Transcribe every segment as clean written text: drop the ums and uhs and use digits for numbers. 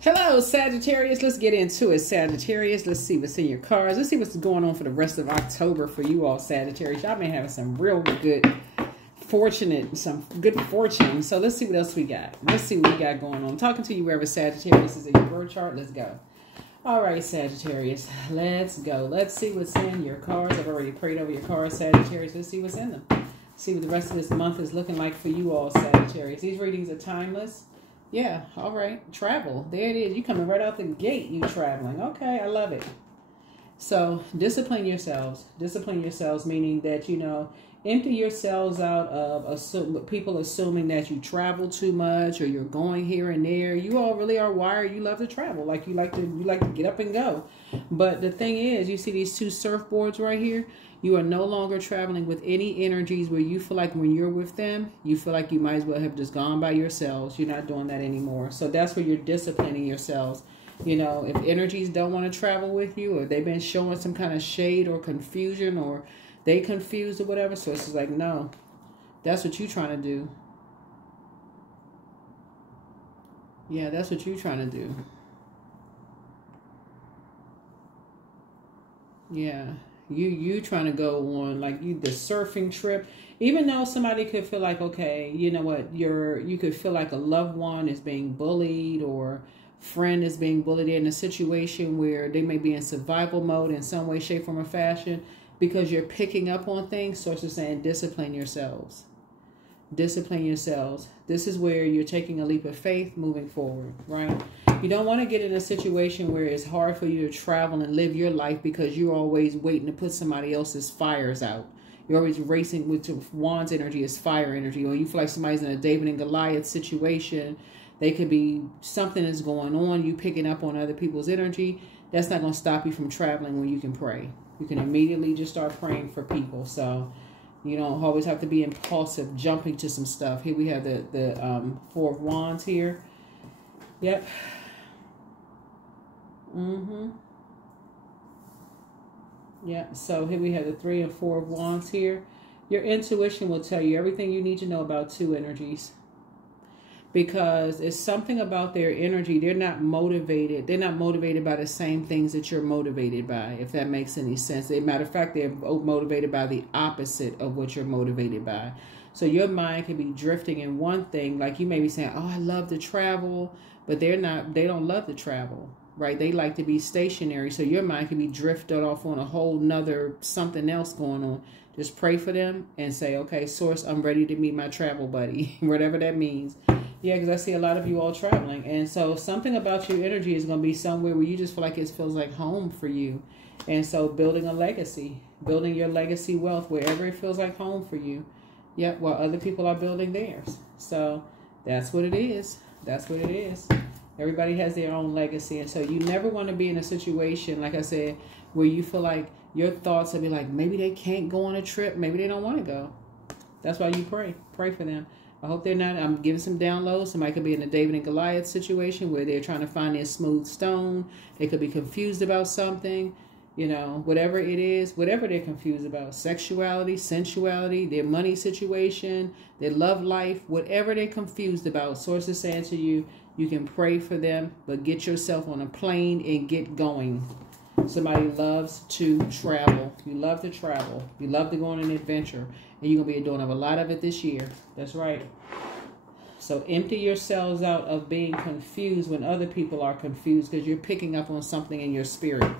Hello, Sagittarius. Let's get into it, Sagittarius. Let's see what's in your cards. Let's see what's going on for the rest of October for you all, Sagittarius. Y'all been having some real good some good fortune. So let's see what else we got. Let's see what we got going on. I'm talking to you wherever Sagittarius is in your birth chart. Let's go. All right, Sagittarius. Let's go. Let's see what's in your cards. I've already prayed over your cards, Sagittarius. Let's see what's in them. See what the rest of this month is looking like for you all, Sagittarius. These readings are timeless. Yeah, all right. Travel. There it is. You coming right out the gate, you traveling. Okay, I love it. So discipline yourselves. Discipline yourselves, meaning that, you know, empty yourselves out of people assuming that you travel too much or you're going here and there. You all really are wired. You love to travel. Like you like to get up and go. But the thing is, you see these two surfboards right here? You are no longer traveling with any energies where you feel like when you're with them, you feel like you might as well have just gone by yourselves. You're not doing that anymore. So that's where you're disciplining yourselves. You know, if energies don't want to travel with you, or they've been showing some kind of shade or confusion, or they confused or whatever, so it's just like, no, that's what you're trying to do. Yeah, that's what you're trying to do. Yeah. You trying to go on like the surfing trip, even though somebody could feel like, okay, you know what, you could feel like a loved one is being bullied or friend is being bullied in a situation where they may be in survival mode in some way, shape, form, or fashion, because you're picking up on things. Sources saying discipline yourselves. Discipline yourselves. This is where you're taking a leap of faith moving forward, right? You don't want to get in a situation where it's hard for you to travel and live your life because you're always waiting to put somebody else's fires out. You're always racing with Wands energy is fire energy, or you feel like somebody's in a David and Goliath situation. They could be something is going on. You picking up on other people's energy. That's not going to stop you from traveling when you can pray. You can immediately just start praying for people. So you don't always have to be impulsive, jumping to some stuff. Here we have the Four of Wands here. Yep. Yeah, so here we have the Three and Four of Wands here. Your intuition will tell you everything you need to know about two energies. Because it's something about their energy. They're not motivated. They're not motivated by the same things that you're motivated by, if that makes any sense. As a matter of fact, they're motivated by the opposite of what you're motivated by. So your mind can be drifting in one thing. Like you may be saying, oh, I love to travel. But they don't love to travel, right? They like to be stationary. So your mind can be drifted off on a whole nother something else going on. Just pray for them and say, okay, Source, I'm ready to meet my travel buddy, whatever that means. Yeah, because I see a lot of you all traveling. And so something about your energy is going to be somewhere where you just feel like it feels like home for you. And so building a legacy, building your legacy wealth wherever it feels like home for you. Yep, while other people are building theirs. So that's what it is. That's what it is. Everybody has their own legacy. And so you never want to be in a situation, like I said, where you feel like your thoughts will be like, maybe they can't go on a trip. Maybe they don't want to go. That's why you pray. Pray for them. I hope they're not. I'm giving some downloads. Somebody could be in a David and Goliath situation where they're trying to find their smooth stone. They could be confused about something, you know, whatever it is, whatever they're confused about, sexuality, sensuality, their money situation, their love life, whatever they're confused about. Source is saying to you, you can pray for them, but get yourself on a plane and get going. Somebody loves to travel. You love to travel. You love to go on an adventure. And you're going to be doing a lot of it this year. That's right. So empty yourselves out of being confused when other people are confused, because you're picking up on something in your spirit.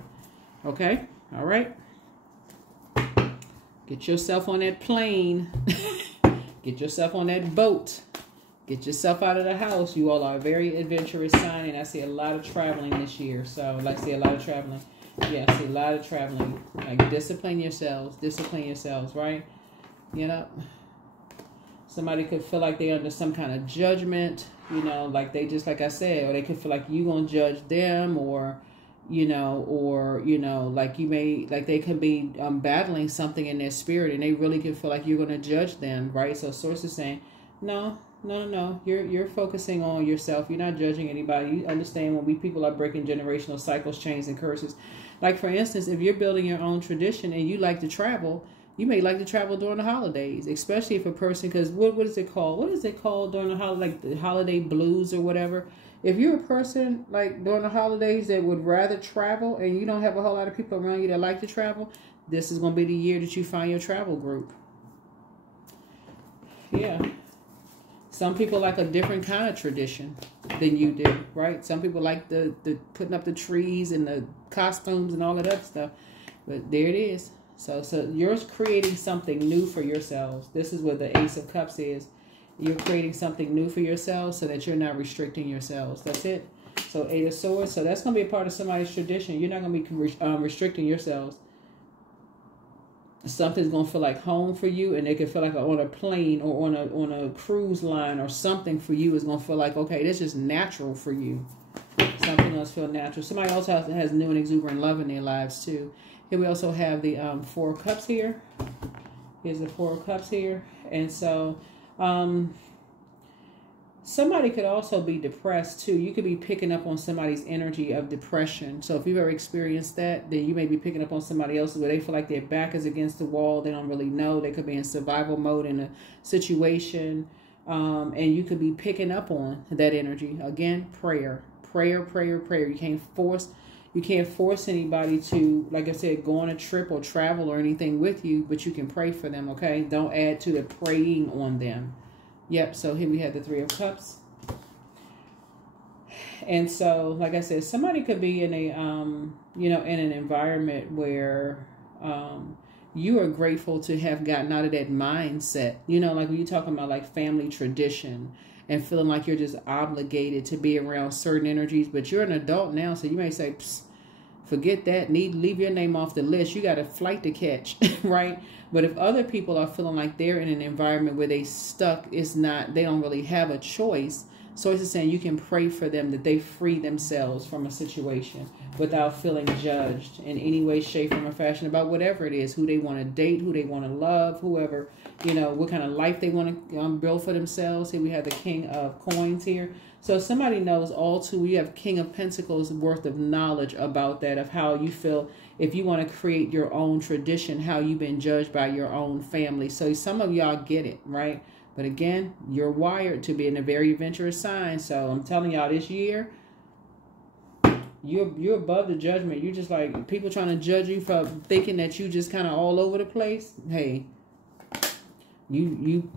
Okay? All right? Get yourself on that plane. Get yourself on that boat. Get yourself out of the house. You all are a very adventurous sign, and I see a lot of traveling this year. So, like I see a lot of traveling. Yeah, I see a lot of traveling. Like, discipline yourselves. Discipline yourselves, right? You know, somebody could feel like they're under some kind of judgment, you know, like they just, like I said, or they could feel like you're going to judge them, or, you know, like you may, like they could be battling something in their spirit, and they really could feel like you're going to judge them, right? So Source is saying, no, you're focusing on yourself. You're not judging anybody. You understand when people are breaking generational cycles, chains, and curses. Like, for instance, if you're building your own tradition and you like to travel, You may like to travel during the holidays, especially if a person, because what is it called? What is it called during the holiday, like the holiday blues or whatever? If you're a person like during the holidays that would rather travel and you don't have a whole lot of people around you that like to travel, this is going to be the year that you find your travel group. Yeah. Some people like a different kind of tradition than you do, right? Some people like the putting up the trees and the costumes and all of that stuff. But there it is. So you're creating something new for yourselves. This is what the Ace of Cups is. You're creating something new for yourselves so that you're not restricting yourselves. That's it. So 8 of Swords. So that's going to be a part of somebody's tradition. You're not going to be restricting yourselves. Something's going to feel like home for you, and it can feel like on a plane or on a cruise line or something for you is going to feel like, okay, this is natural for you. Something else feel natural. Somebody else has new and exuberant love in their lives too. Here we also have the 4 of Cups here. Here's the 4 of Cups here. And so somebody could also be depressed too. You could be picking up on somebody's energy of depression. So if you've ever experienced that, then you may be picking up on somebody else's where they feel like their back is against the wall. They don't really know. They could be in survival mode in a situation. And you could be picking up on that energy. Again, prayer. Prayer, prayer, prayer. You can't force anybody to, like I said, go on a trip or travel or anything with you, but you can pray for them, okay? Don't add to the praying on them. Yep, so here we have the 3 of Cups. And so, like I said, somebody could be in a, in an environment where you are grateful to have gotten out of that mindset. Like when you're talking about like family tradition and feeling like you're just obligated to be around certain energies, but you're an adult now, so you may say, psst, forget that, leave your name off the list. You got a flight to catch, right? But if other people are feeling like they're in an environment where they stuck, they don't really have a choice. So it's saying you can pray for them that they free themselves from a situation without feeling judged in any way, shape, form, or fashion about whatever it is, who they want to date, who they want to love, whoever, what kind of life they want to build for themselves. Here we have the King of Coins here. So somebody knows you have King of Pentacles worth of knowledge about that, of how you feel if you want to create your own tradition, how you've been judged by your own family. So some of y'all get it, right? But again, you're wired to be in a very adventurous sign. So I'm telling y'all this year, you're above the judgment. You're just like people trying to judge you for thinking that you just kind of all over the place. Hey, you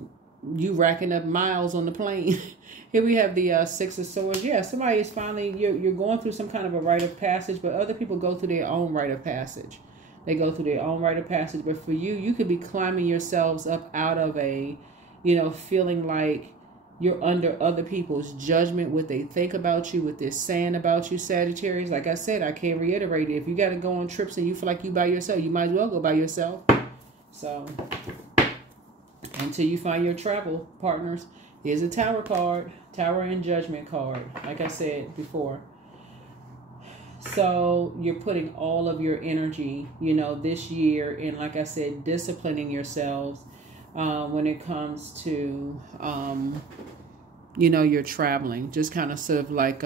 racking up miles on the plane. Here we have the 6 of Swords. Yeah, somebody is finally, you're going through some kind of a rite of passage, but other people go through their own rite of passage. They go through their own rite of passage. But for you, you could be climbing yourselves up out of a, feeling like you're under other people's judgment, what they think about you, what they're saying about you, Sagittarius. Like I said, I can't reiterate it. If you got to go on trips and you feel like you by yourself, you might as well go by yourself. So until you find your travel partners, here's a Tower card, Tower and Judgment card, like I said before. So you're putting all of your energy, this year in, like I said, disciplining yourselves when it comes to, your traveling. Just kind of sort of like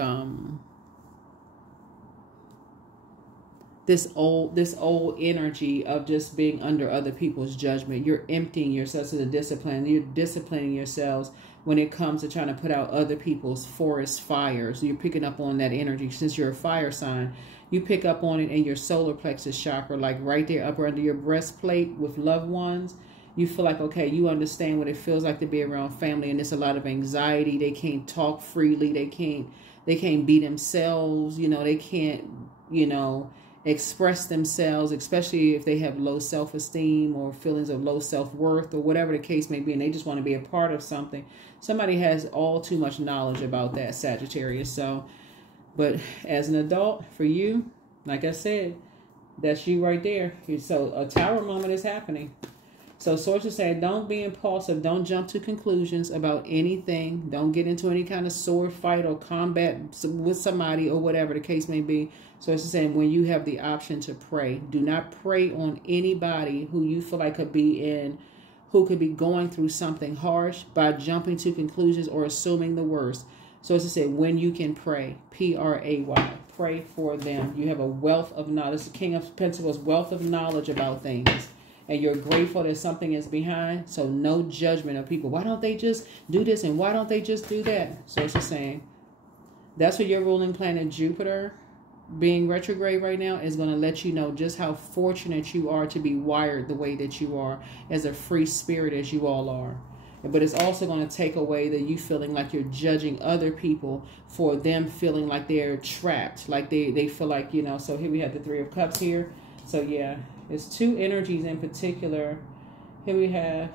this old energy of just being under other people's judgment. You're emptying yourselves to the discipline. You're disciplining yourselves when it comes to trying to put out other people's forest fires. You're picking up on that energy. Since you're a fire sign, you pick up on it in your solar plexus chakra, like right there up under your breastplate with loved ones. You feel like, okay, you understand what it feels like to be around family, and it's a lot of anxiety. They can't talk freely. They can't be themselves. They can't, express themselves, especially if they have low self-esteem or feelings of low self-worth or whatever the case may be, and they just want to be a part of something. Somebody has all too much knowledge about that, Sagittarius. So, but as an adult, for you, like I said, that's you right there. So a Tower moment is happening. So Swords is saying, don't be impulsive. Don't jump to conclusions about anything. Don't get into any kind of sword fight or combat with somebody or whatever the case may be. So it's saying, when you have the option to pray, do not prey on anybody who you feel like could be going through something harsh by jumping to conclusions or assuming the worst. So it's to say, when you can pray, P-R-A-Y, pray for them. You have a wealth of knowledge. This is the King of Pentacles, wealth of knowledge about things. and you're grateful that something is behind. So no judgment of people. Why don't they just do this and why don't they just do that? So it's just saying that's what your ruling planet Jupiter being retrograde right now is going to let you know just how fortunate you are to be wired the way that you are, as a free spirit as you all are. But it's also going to take away that you feeling like you're judging other people for them feeling like they're trapped, like they feel like, you know. So here we have the Three of Cups here. So yeah, it's two energies in particular. Here we have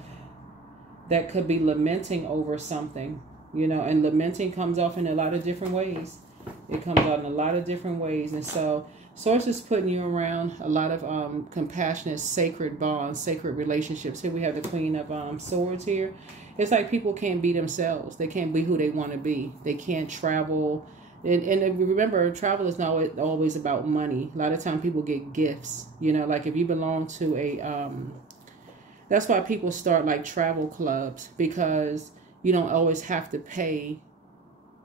that could be lamenting over something, you know, and lamenting comes off in a lot of different ways. It comes out in a lot of different ways. And so Source is putting you around a lot of compassionate, sacred bonds, sacred relationships. Here we have the Queen of Swords here. It's like people can't be themselves. They can't be who they want to be. They can't travel. And remember, travel is not always about money. A lot of times people get gifts. You know, like if you belong to a... that's why people start like travel clubs, because you don't always have to pay.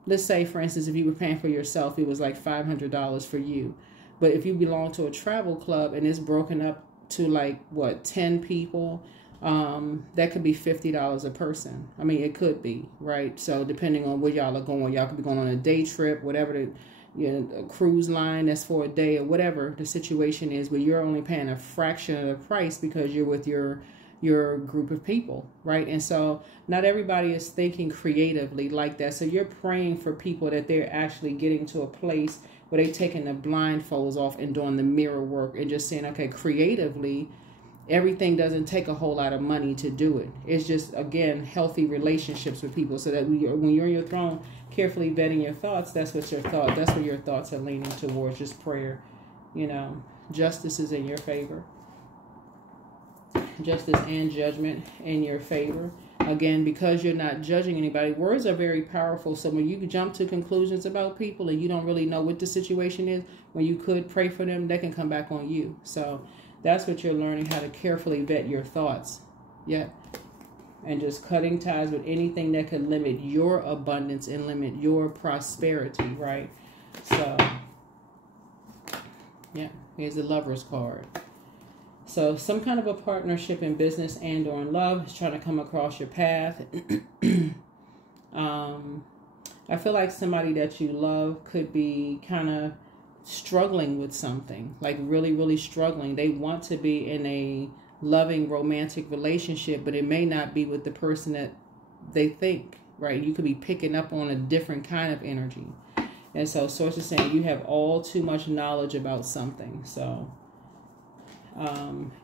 Let's say, for instance, if you were paying for yourself, it was like $500 for you. But if you belong to a travel club and it's broken up to like, what, 10 people, that could be $50 a person. I mean, it could be, right? So depending on where y'all are going, y'all could be going on a day trip, whatever the, you know, a cruise line that's for a day or whatever the situation is, but you're only paying a fraction of the price because you're with your group of people, right? And so not everybody is thinking creatively like that. So you're praying for people that they're actually getting to a place where they're taking the blindfolds off and doing the mirror work and just saying, okay, creatively, everything doesn't take a whole lot of money to do it. It's just, again, healthy relationships with people, so that when you're on your throne, carefully vetting your thoughts, that's what your thoughts are leaning towards, just prayer. You know, justice is in your favor. Justice and judgment in your favor. Again, because you're not judging anybody. Words are very powerful. So when you jump to conclusions about people and you don't really know what the situation is, when you could pray for them, that can come back on you. So that's what you're learning, how to carefully vet your thoughts. Yeah. And just cutting ties with anything that could limit your abundance and limit your prosperity, right? So, yeah, here's the Lover's card. So some kind of a partnership in business and or in love is trying to come across your path. I feel like somebody that you love could be kind of struggling with something, like really, really struggling. They want to be in a loving, romantic relationship, but it may not be with the person that they think, right? You could be picking up on a different kind of energy. And so Source is saying you have all too much knowledge about something. So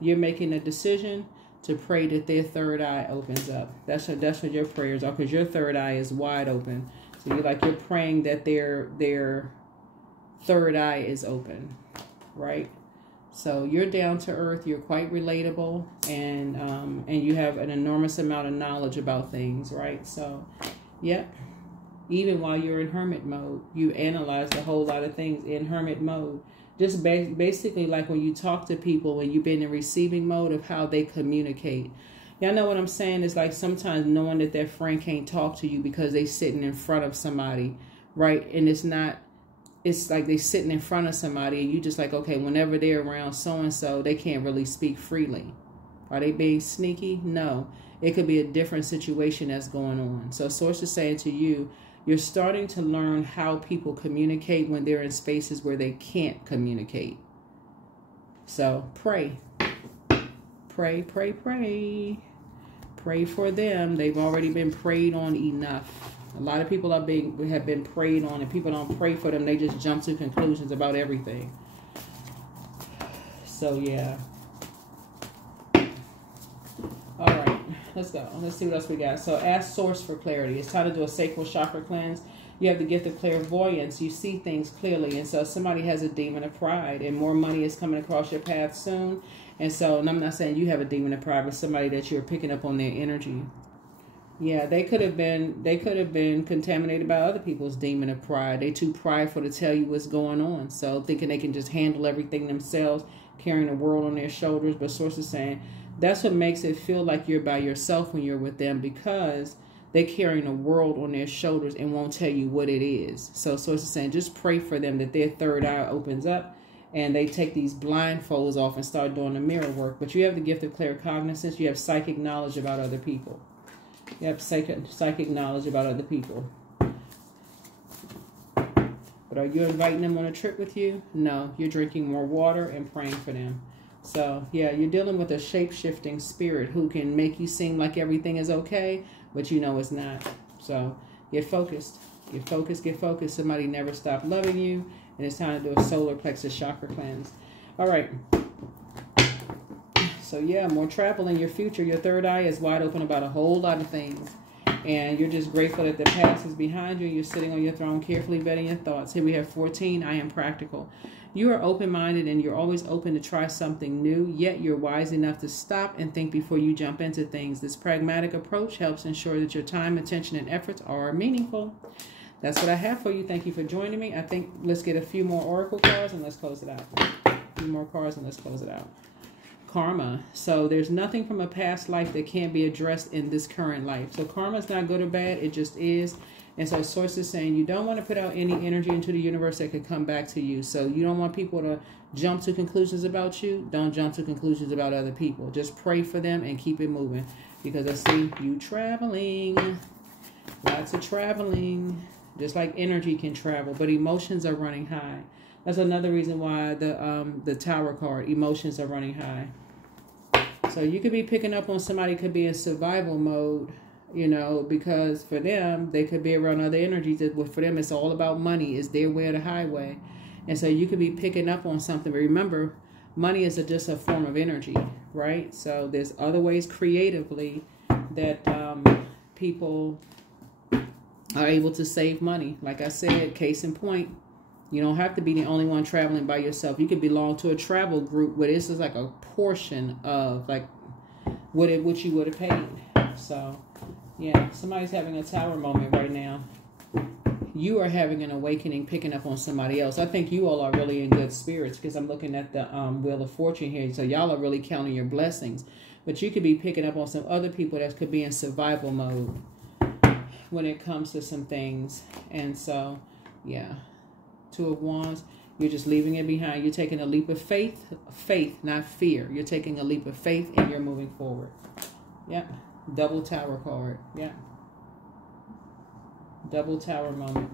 you're making a decision to pray that their third eye opens up. That's what your prayers are, because your third eye is wide open. So you're praying that their third eye is open, right? So you're down to earth. You're quite relatable, and you have an enormous amount of knowledge about things, right? So, yep. Even while you're in hermit mode, you analyze a whole lot of things in hermit mode. Just basically like when you talk to people, when you've been in receiving mode of how they communicate. Y'all know what I'm saying? It's like sometimes knowing that their friend can't talk to you because they sitting in front of somebody, right? And it's like they sitting in front of somebody and you just like, okay, whenever they're around so-and-so, they can't really speak freely. Are they being sneaky? No. It could be a different situation that's going on. So Source is saying to you, you're starting to learn how people communicate when they're in spaces where they can't communicate. So pray. Pray, pray, pray. Pray for them. They've already been prayed on enough. A lot of people have been prayed on, and people don't pray for them. They just jump to conclusions about everything. So, yeah. All right. Let's go. Let's see what else we got. So ask Source for clarity. It's time to do a sacral chakra cleanse. You have the gift of clairvoyance. You see things clearly. And so somebody has a demon of pride, and more money is coming across your path soon. And so, and I'm not saying you have a demon of pride, but somebody that you're picking up on their energy. Yeah, they could have been contaminated by other people's demon of pride. They too prideful to tell you what's going on. So thinking they can just handle everything themselves, carrying the world on their shoulders. But Source is saying that's what makes it feel like you're by yourself when you're with them, because they're carrying the world on their shoulders and won't tell you what it is. So Source is saying just pray for them that their third eye opens up and they take these blindfolds off and start doing the mirror work. But you have the gift of claircognizance. You have psychic knowledge about other people. You have psychic knowledge about other people. But are you inviting them on a trip with you? No, you're drinking more water and praying for them. So, yeah, you're dealing with a shape-shifting spirit who can make you seem like everything is okay, but you know it's not. So, get focused. Get focused, get focused. Somebody never stopped loving you, and it's time to do a solar plexus chakra cleanse. All right. So, yeah, more travel in your future. Your third eye is wide open about a whole lot of things. And you're just grateful that the past is behind you. You're sitting on your throne, carefully vetting your thoughts. Here we have 14. I am practical. You are open-minded and you're always open to try something new, yet you're wise enough to stop and think before you jump into things. This pragmatic approach helps ensure that your time, attention, and efforts are meaningful. That's what I have for you. Thank you for joining me. I think let's get a few more oracle cards and let's close it out. A few more cards and let's close it out. Karma. So there's nothing from a past life that can't be addressed in this current life. So karma is not good or bad. It just is. And so source is saying you don't want to put out any energy into the universe that could come back to you. So you don't want people to jump to conclusions about you. Don't jump to conclusions about other people. Just pray for them and keep it moving. Because I see you traveling. Lots of traveling. Just like energy can travel. But emotions are running high. That's another reason why the Tower card, emotions are running high. So you could be picking up on somebody could be in survival mode, you know, because for them, they could be around other energies. That for them, it's all about money. It's their way or the highway. And so you could be picking up on something. But remember, money is just a form of energy, right? So there's other ways creatively that people are able to save money. Like I said, case in point, you don't have to be the only one traveling by yourself. You could belong to a travel group where this is like a portion of like what you would have paid. So, yeah, somebody's having a tower moment right now. You are having an awakening, picking up on somebody else. I think you all are really in good spirits because I'm looking at the Wheel of Fortune here. So y'all are really counting your blessings. But you could be picking up on some other people that could be in survival mode when it comes to some things. And so, yeah. Two of Wands, you're just leaving it behind. You're taking a leap of faith, not fear. You're taking a leap of faith and you're moving forward. Yeah. Double Tower card. Yeah. Double Tower moment.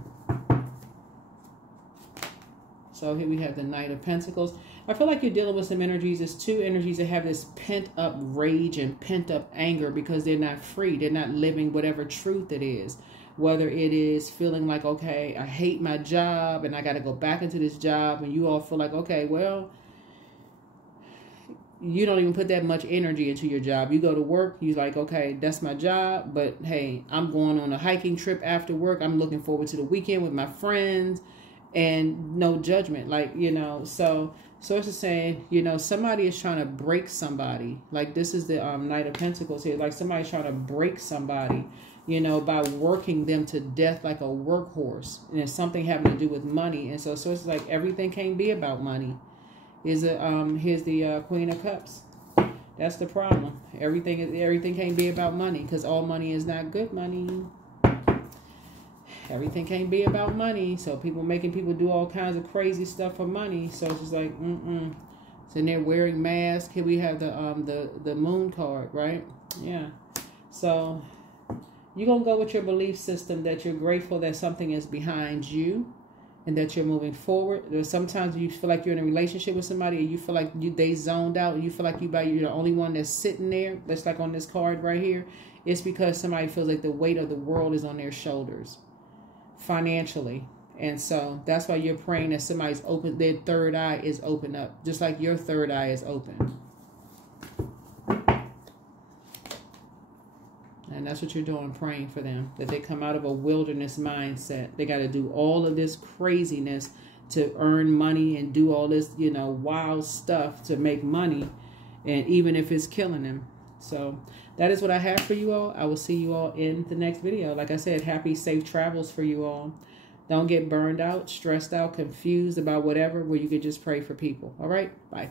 So here we have the Knight of Pentacles. I feel like you're dealing with some energies. There's two energies that have this pent-up rage and pent-up anger because they're not free. They're not living whatever truth it is. Whether it is feeling like, okay, I hate my job and I got to go back into this job. And you all feel like, okay, well, you don't even put that much energy into your job. You go to work, you're like, okay, that's my job. But, hey, I'm going on a hiking trip after work. I'm looking forward to the weekend with my friends and no judgment. Like, you know, so Source is saying, you know, somebody is trying to break somebody. Like this is the Knight of Pentacles here. Like somebody's trying to break somebody, you know, by working them to death like a workhorse. And it's something having to do with money. And so Source is like, everything can't be about money. Here's the Queen of Cups. That's the problem. Everything can't be about money because all money is not good money. Everything can't be about money. So people making people do all kinds of crazy stuff for money. So it's just like, So they're wearing masks. Here we have the Moon card, right? Yeah. So you're going to go with your belief system that you're grateful that something is behind you and that you're moving forward. There's sometimes you feel like you're in a relationship with somebody and you feel like they zoned out and you feel like you're the only one that's sitting there. That's like on this card right here. It's because somebody feels like the weight of the world is on their shoulders financially. And so that's why you're praying that somebody's open, their third eye is open up, just like your third eye is open. And that's what you're doing, praying for them, that they come out of a wilderness mindset. They got to do all of this craziness to earn money and do all this, you know, wild stuff to make money. And even if it's killing them. So that is what I have for you all. I will see you all in the next video. Like I said, happy, safe travels for you all. Don't get burned out, stressed out, confused about whatever, where you could just pray for people. All right? Bye.